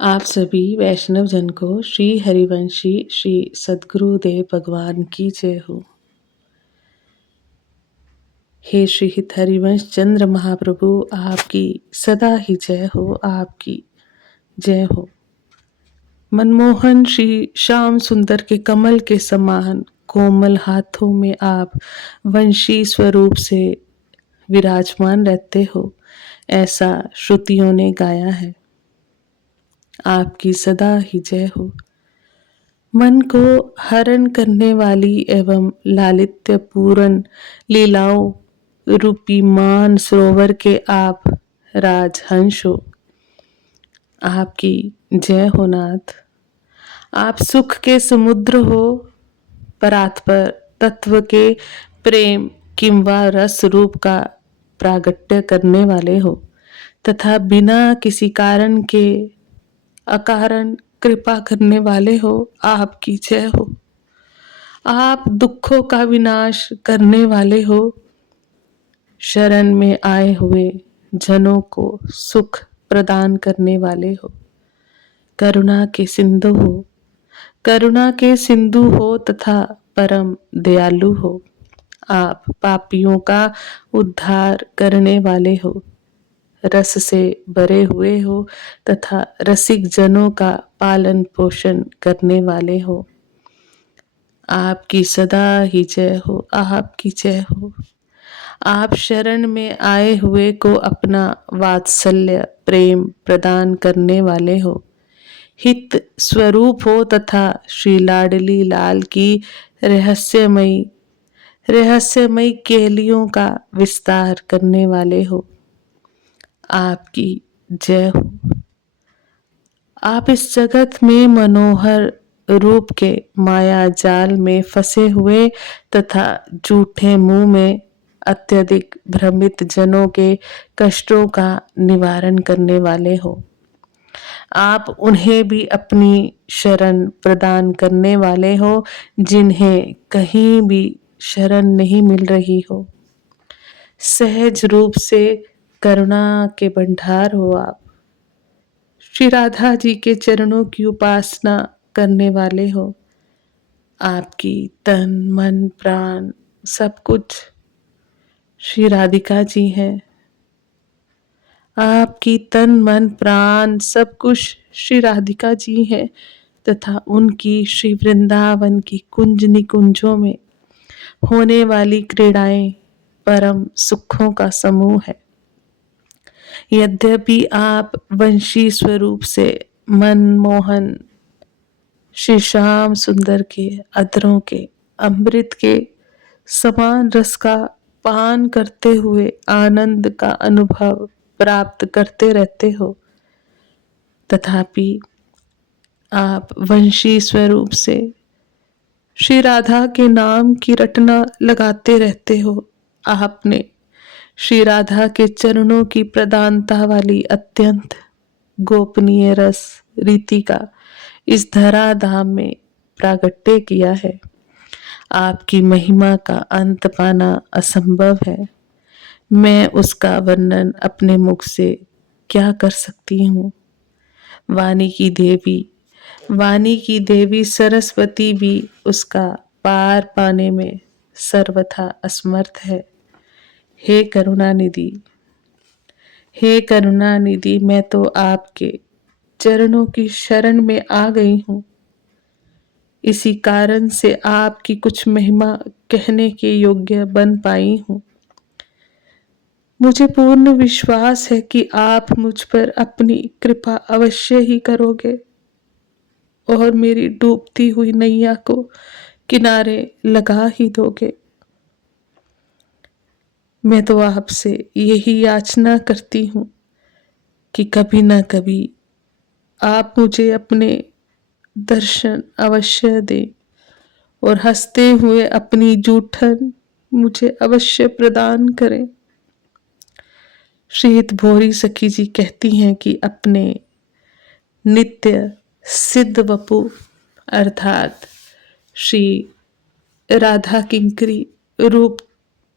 आप सभी वैष्णव जन को श्री हरिवंशी श्री सद्गुरुदेव भगवान की जय हो। हे श्री हित हरिवंश चंद्र महाप्रभु, आपकी सदा ही जय हो, आपकी जय हो। मनमोहन श्री श्याम सुंदर के कमल के समान कोमल हाथों में आप वंशी स्वरूप से विराजमान रहते हो, ऐसा श्रुतियों ने गाया है। आपकी सदा ही जय हो। मन को हरण करने वाली एवं लालित्य पूर्ण लीलाओं रूपी मान सरोवर के आप राजहंस हो। आपकी जय हो नाथ। आप सुख के समुद्र हो, परात्पर तत्व के प्रेम किंवा रस रूप का प्रागट्य करने वाले हो तथा बिना किसी कारण के अकारण कृपा करने वाले हो। आपकी जय हो। आप दुखों का विनाश करने वाले हो, शरण में आए हुए जनों को सुख प्रदान करने वाले हो। करुणा के सिंधु हो, करुणा के सिंधु हो तथा परम दयालु हो। आप पापियों का उद्धार करने वाले हो, रस से भरे हुए हो तथा रसिक जनों का पालन पोषण करने वाले हो। आपकी सदा ही जय हो, आपकी जय हो। आप शरण में आए हुए को अपना वात्सल्य प्रेम प्रदान करने वाले हो, हित स्वरूप हो तथा श्री लाडली लाल की रहस्यमयी केलियों का विस्तार करने वाले हो। आपकी जय हो। आप इस जगत में मनोहर रूप के माया जाल में फंसे हुए तथा झूठे मुंह में अत्यधिक भ्रमित जनों के कष्टों का निवारण करने वाले हो। आप उन्हें भी अपनी शरण प्रदान करने वाले हो जिन्हें कहीं भी शरण नहीं मिल रही हो। सहज रूप से करुणा के भंडार हो आप। श्री राधा जी के चरणों की उपासना करने वाले हो। आपकी तन मन प्राण सब कुछ श्री राधिका जी हैं। आपकी तन मन प्राण सब कुछ श्री राधिका जी हैं तथा उनकी श्री वृंदावन की कुंज निकुंजों में होने वाली क्रीड़ाएं परम सुखों का समूह है। यद्यपि आप वंशी स्वरूप से मनमोहन श्री श्याम सुंदर के अधरों के अमृत के समान रस का पान करते हुए आनंद का अनुभव प्राप्त करते रहते हो, तथापि आप वंशी स्वरूप से श्री राधा के नाम की रटना लगाते रहते हो। आपने श्री राधा के चरणों की प्रधानता वाली अत्यंत गोपनीय रस रीति का इस धरा धाम में प्रागट्य किया है। आपकी महिमा का अंत पाना असंभव है। मैं उसका वर्णन अपने मुख से क्या कर सकती हूँ। वाणी की देवी सरस्वती भी उसका पार पाने में सर्वथा असमर्थ है। हे करुणानिधि, मैं तो आपके चरणों की शरण में आ गई हूँ। इसी कारण से आपकी कुछ महिमा कहने के योग्य बन पाई हूँ। मुझे पूर्ण विश्वास है कि आप मुझ पर अपनी कृपा अवश्य ही करोगे और मेरी डूबती हुई नैया को किनारे लगा ही दोगे। मैं तो आपसे यही याचना करती हूँ कि कभी ना कभी आप मुझे अपने दर्शन अवश्य दें और हंसते हुए अपनी जूठन मुझे अवश्य प्रदान करें। श्री हित भोरी सखी जी कहती हैं कि अपने नित्य सिद्ध वपु अर्थात श्री राधा किंकरी रूप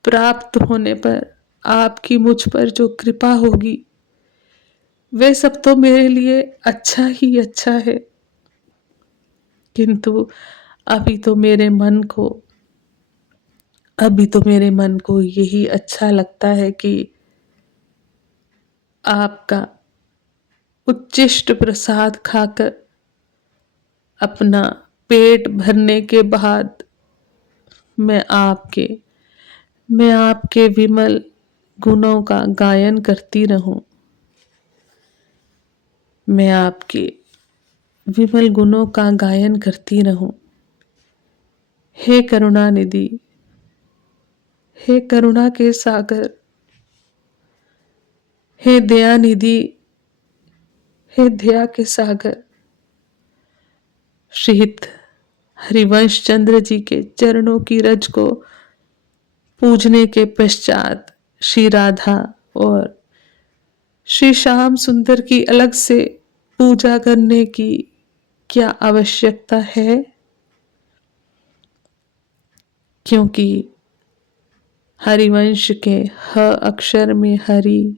प्राप्त होने पर आपकी मुझ पर जो कृपा होगी वे सब तो मेरे लिए अच्छा ही अच्छा है, किंतु अभी तो मेरे मन को अभी तो मेरे मन को यही अच्छा लगता है कि आपका उच्चिष्ट प्रसाद खाकर अपना पेट भरने के बाद मैं आपके मैं आपके विमल गुणों का गायन करती रहूं। मैं आपके विमल गुणों का गायन करती रहूं। हे करुणा निधि, हे करुणा के सागर, हे दया निधि, हे दया के सागर, श्रीहित हरिवंश चंद्र जी के चरणों की रज को पूजने के पश्चात श्री राधा और श्री श्याम सुंदर की अलग से पूजा करने की क्या आवश्यकता है? क्योंकि हरिवंश के ह अक्षर में हरि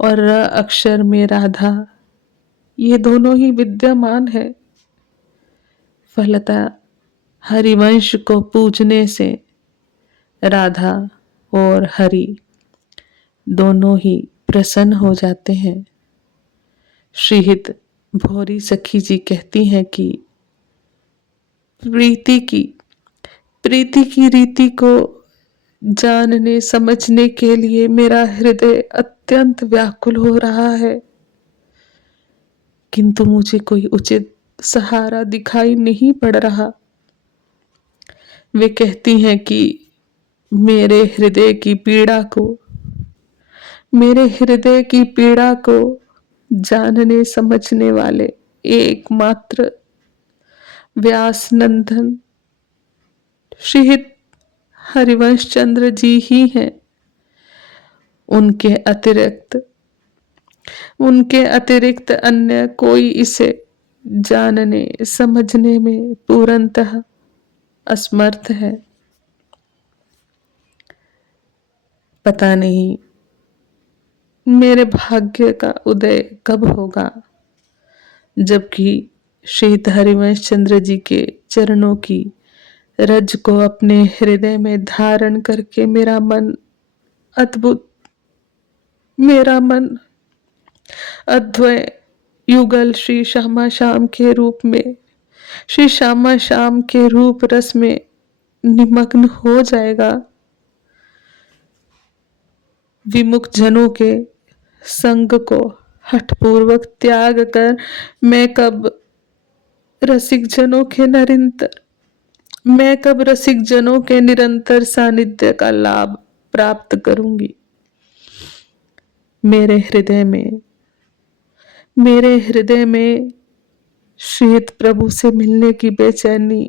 और र अक्षर में राधा, ये दोनों ही विद्यमान है। फलतः हरिवंश को पूजने से राधा और हरि दोनों ही प्रसन्न हो जाते हैं। श्रीहित भोरी सखी जी कहती हैं कि प्रीति की रीति को जानने समझने के लिए मेरा हृदय अत्यंत व्याकुल हो रहा है, किंतु मुझे कोई उचित सहारा दिखाई नहीं पड़ रहा। वे कहती हैं कि मेरे हृदय की पीड़ा को मेरे हृदय की पीड़ा को जानने समझने वाले एकमात्र व्यास नंदन श्रीहित हरिवंश चंद्र जी ही हैं। उनके अतिरिक्त अन्य कोई इसे जानने समझने में पूर्णतः असमर्थ है। पता नहीं मेरे भाग्य का उदय कब होगा, जबकि श्री हरिवंश चंद्र जी के चरणों की रज को अपने हृदय में धारण करके मेरा मन अद्वय युगल श्री श्यामा श्याम के रूप में श्री श्यामा श्याम के रूप रस में निमग्न हो जाएगा। विमुक्त जनों के संग को हठपूर्वक त्याग कर मैं कब रसिक जनों के निरंतर सानिध्य का लाभ प्राप्त करूंगी। मेरे हृदय में श्रीहित प्रभु से मिलने की बेचैनी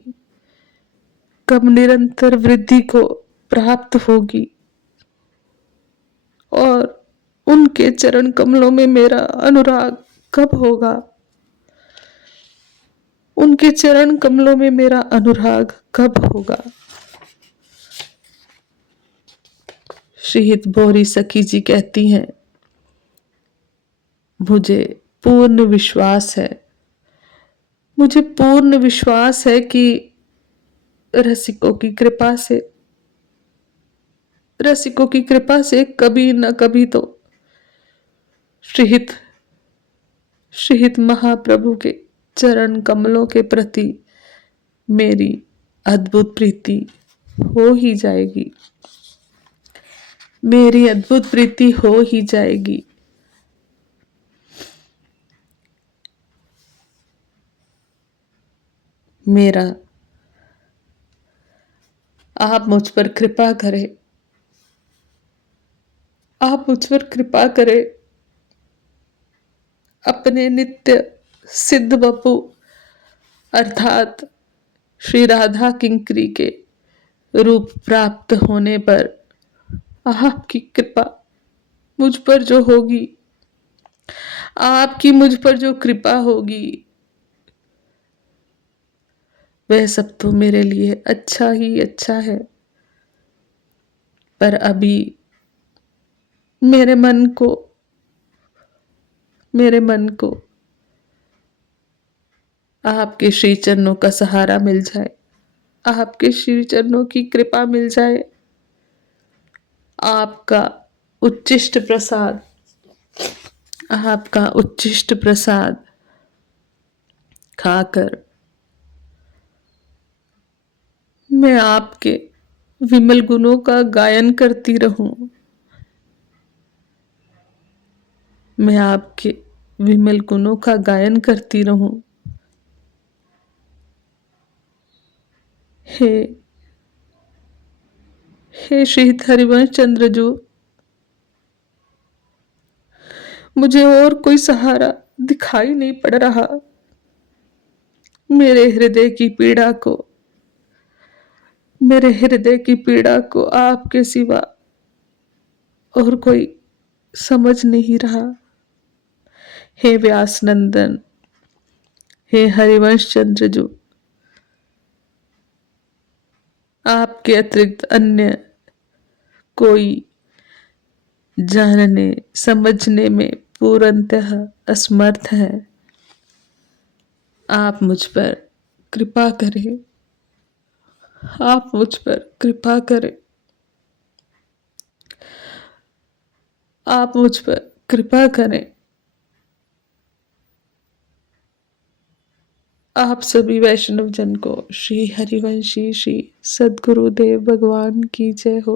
कब निरंतर वृद्धि को प्राप्त होगी और उनके चरण कमलों में मेरा अनुराग कब होगा। उनके चरण कमलों में मेरा अनुराग कब होगा। श्रीहित बोरी सखी जी कहती हैं, मुझे पूर्ण विश्वास है कि रसिकों की कृपा से कभी न कभी तो श्रीहित महाप्रभु के चरण कमलों के प्रति मेरी अद्भुत प्रीति हो ही जाएगी। मेरा आप मुझ पर कृपा करें अपने नित्य सिद्ध बपू अर्थात श्री राधा किंकरी के रूप प्राप्त होने पर आपकी कृपा मुझ पर जो होगी, आपकी मुझ पर जो कृपा होगी, वह सब तो मेरे लिए अच्छा ही अच्छा है। पर अभी मेरे मन को मेरे मन को आपके श्री चरणों का सहारा मिल जाए, आपके श्री चरणों की कृपा मिल जाए, आपका उच्चिष्ट प्रसाद, आपका उच्चिष्ट प्रसाद खाकर मैं आपके विमल गुणों का गायन करती रहूं, मैं आपके विमल गुणों का गायन करती रहूं। हे हे श्री हरिवंश चंद्र जो, मुझे और कोई सहारा दिखाई नहीं पड़ रहा। मेरे हृदय की पीड़ा को, मेरे हृदय की पीड़ा को आपके सिवा और कोई समझ नहीं रहा। हे व्यास नंदन, हे हरिवंश चंद्र जो, आपके अतिरिक्त अन्य कोई जानने समझने में पूर्णतः असमर्थ है। आप मुझ पर कृपा करें, आप मुझ पर कृपा करें, आप मुझ पर कृपा करें। आप सभी वैष्णव जन को श्री हरिवंशी श्री सद्गुरुदेव भगवान की जय हो।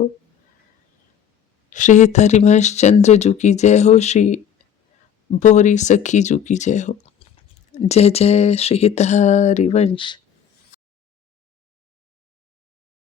श्री हरिवंश चंद्र जू की जय हो। श्री बोरी सखी जू की जय हो। जय जय श्री हरिवंश।